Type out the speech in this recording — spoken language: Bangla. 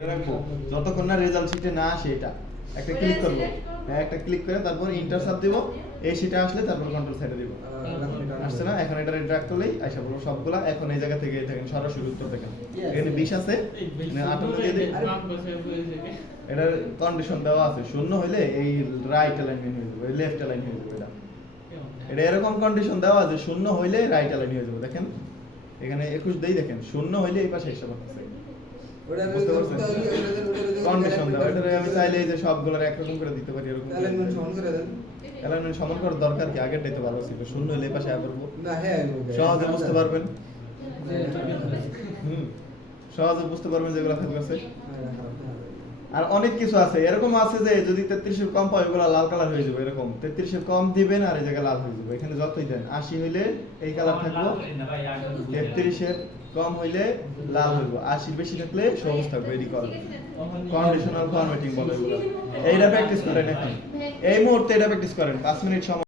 রাখবো যতক্ষণ না রেজাল্ট শিটে না আসে এটা একটা ক্লিক করব। হ্যাঁ, একটা ক্লিক করে তারপর ইন্টার সাব দিব। এই শিটে আসলে তারপর কন্ট্রোল সাইডে দিব। আসছে না? এখন এটা ড্র্যাগ করলেই আইসা পড়লো সবগুলা। এখন এই জায়গা থেকে দেখেন সরাসরি উত্তর দেখেন। এখানে 20 আছে, মানে 58 দিয়ে দিই। এটার কন্ডিশন দেওয়া আছে, শূন্য হইলে এই রাইট অ্যালাইনমেন্ট হয়ে যাবে, লেফট অ্যালাইন হয়ে যাবে। এটা এরকম কন্ডিশন দেওয়া আছে, শূন্য হইলে রাইট অ্যালাইন হয়ে যাবে। দেখেন এখানে 21 দেই, দেখেন শূন্য হইলে এই পাশে হিসাব আছে। বুঝতে পারছেন? কন্ডিশন দেওয়া। এটা আমি চাইলে এই যে সবগুলোর একরকম করে দিতে পারি, এরকম অ্যালাইনমেন্ট সমান করে দেন। অ্যালাইনমেন্ট সমান করার দরকার কি? আগেরটাই তো ভালো ছিল, শূন্য হইলে এই পাশে আবার না হ্যাঁ সহজে বুঝতে পারবেন। সহজে বুঝতে পারবেন যেগুলো থাকবে। আর অনেক কিছু আছে, এরকম আছে যে যদি 33 এর কম পাও এগুলো লাল কালার হয়ে যাবে। এরকম 33 এর কম দিবেন আর এই জায়গা লাল হয়ে যাবে। এখানে যতই দেন 80 হইলে এই কালার থাকবে, 33 এর কম হইলে লাল হইব, 80 বেশি থাকলে সবুজ থাকবে। এডি কল কন্ডিশনাল ফরম্যাটিং বলে এগুলো। এইটা প্র্যাকটিস করেন এখন, এই মুহূর্তে এটা প্র্যাকটিস করেন 5 মিনিট সময়।